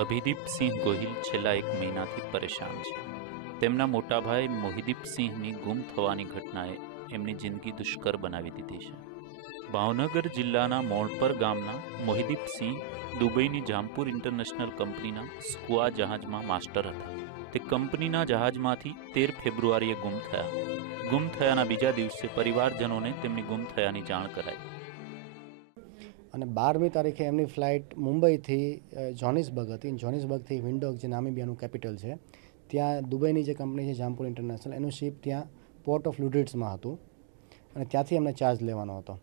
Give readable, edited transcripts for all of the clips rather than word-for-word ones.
અભિદીપસિંહ ગોહિલ છેલ્લા 1 મહિનાથી પરેશાન છે. તેમના મોટા ભાઈ મોહિદીપસિંહની ગુમ થવાની ઘટનાએ એમની જિંદગી દુષ્કર બનાવી દીધી છે. ભાવનગર જિલ્લાના મોણપર ગામના મોહિદીપસિંહ દુબઈની જામપુર ઇન્ટરનેશનલ કંપનીના સ્કુઆ જહાજમાં માસ્ટર હતા. તે કંપનીના જહાજમાંથી 13 ફેબ્રુઆરીએ ગુમ થયા. ગુમ થયાના બીજા દિવસે પરિવારજનોને તેમની ગુમ થયાની જાણ કરાઈ અને 12મી તારીખે એમની ફ્લાઇટ મુંબઈથી જોહાનિસબર્ગ હતી. જોહાનિસબર્ગથી વિન્ડહોક જે નામીબિયાનું કેપિટલ છે ત્યાં દુબઈની જે કંપની છે જામપુર ઇન્ટરનેશનલ એનું શિપ ત્યાં પોર્ટ ઓફ લુડિટ્સમાં હતું અને ત્યાંથી એમને ચાર્જ લેવાનો હતો.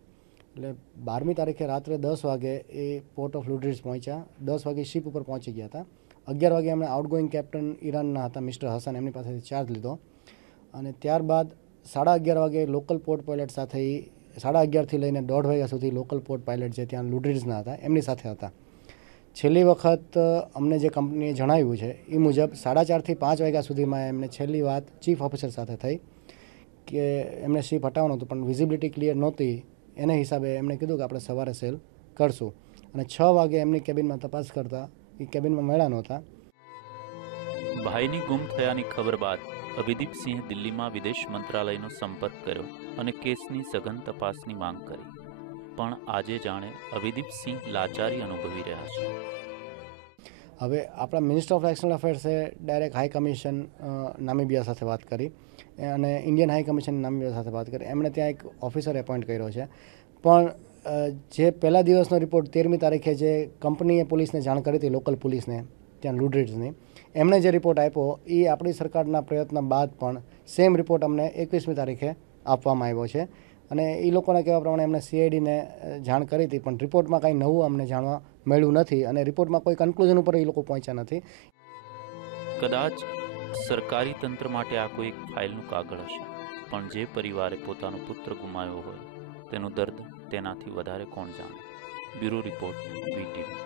એટલે 12મી તારીખે રાત્રે 10 વાગે એ પોર્ટ ઓફ લુડિટ્સ પહોંચ્યા. 10 વાગે શિપ ઉપર પહોંચી ગયા હતા. 11 વાગે એમણે આઉટગોઈંગ કેપ્ટન ઈરાનના હતા મિસ્ટર હસન એમની પાસેથી ચાર્જ લીધો અને ત્યારબાદ 11:30 વાગે લોકલ પોર્ટ પાયલટ સાથે 11:30થી લઈને 1:30 વાગ્યા સુધી લોકલ પોર્ટ પાયલટ જે ત્યાં લુડિટ્સના હતા એમની સાથે હતા. છેલ્લી વખત અમને જે કંપનીએ જણાવ્યું છે એ મુજબ 4:30થી 5 વાગ્યા સુધીમાં એમને છેલ્લી વાત ચીફ ઓફિસર સાથે થઈ કે એમને શિપ હટાવવાનું હતું પણ વિઝિબિલિટી ક્લિયર નહોતી. એને હિસાબે એમણે કીધું કે આપણે સવારે સેલ કરશું અને 6 વાગે એમની કેબિનમાં તપાસ કરતા એ કેબિનમાં મળ્યા નહોતા. ભાઈની ગુમ થયાની ખબર બાદ અભિદીપસિંહે દિલ્હીમાં વિદેશ મંત્રાલયનો સંપર્ક કર્યો અને કેસની સઘન તપાસની માંગ કરી. પણ આજે જાણે અભિદીપસિંહ લાચારી અનુભવી રહ્યા છે. હવે આપણા મિનિસ્ટર ઓફ એક્સટર્નલ અફેર્સે ડાયરેક્ટ હાઈ કમિશન નામીબિયા સાથે વાત કરી અને ઇન્ડિયન હાઈ કમિશન નામીબિયા સાથે વાત કરી. એમણે ત્યાં એક ઓફિસર એપોઇન્ટ કર્યો છે. પણ જે પહેલા દિવસનો રિપોર્ટ 13મી તારીખે જે કંપનીએ પોલીસને જાણ કરી હતી લોકલ પોલીસને ત્યાં લુડિટ્સની એમણે જે રિપોર્ટ આપ્યો એ આપણી સરકારના પ્રયત્ન બાદ પણ સેમ રિપોર્ટ અમને 21મી તારીખે આપવામાં આવ્યો છે અને એ લોકોના કહેવા પ્રમાણે એમણે સીઆઈડીને જાણ કરી હતી પણ રિપોર્ટમાં કાંઈ નવું અમને જાણવા મળ્યું નથી અને રિપોર્ટમાં કોઈ કન્ક્લુઝન ઉપર એ લોકો પહોંચ્યા નથી. કદાચ સરકારી તંત્ર માટે આ કોઈ એક ફાઇલનું કાગળ હશે પણ જે પરિવારે પોતાનો પુત્ર ગુમાવ્યો હોય તેનું દર્દ તેનાથી વધારે કોણ જાણે. Bureau report, VTV.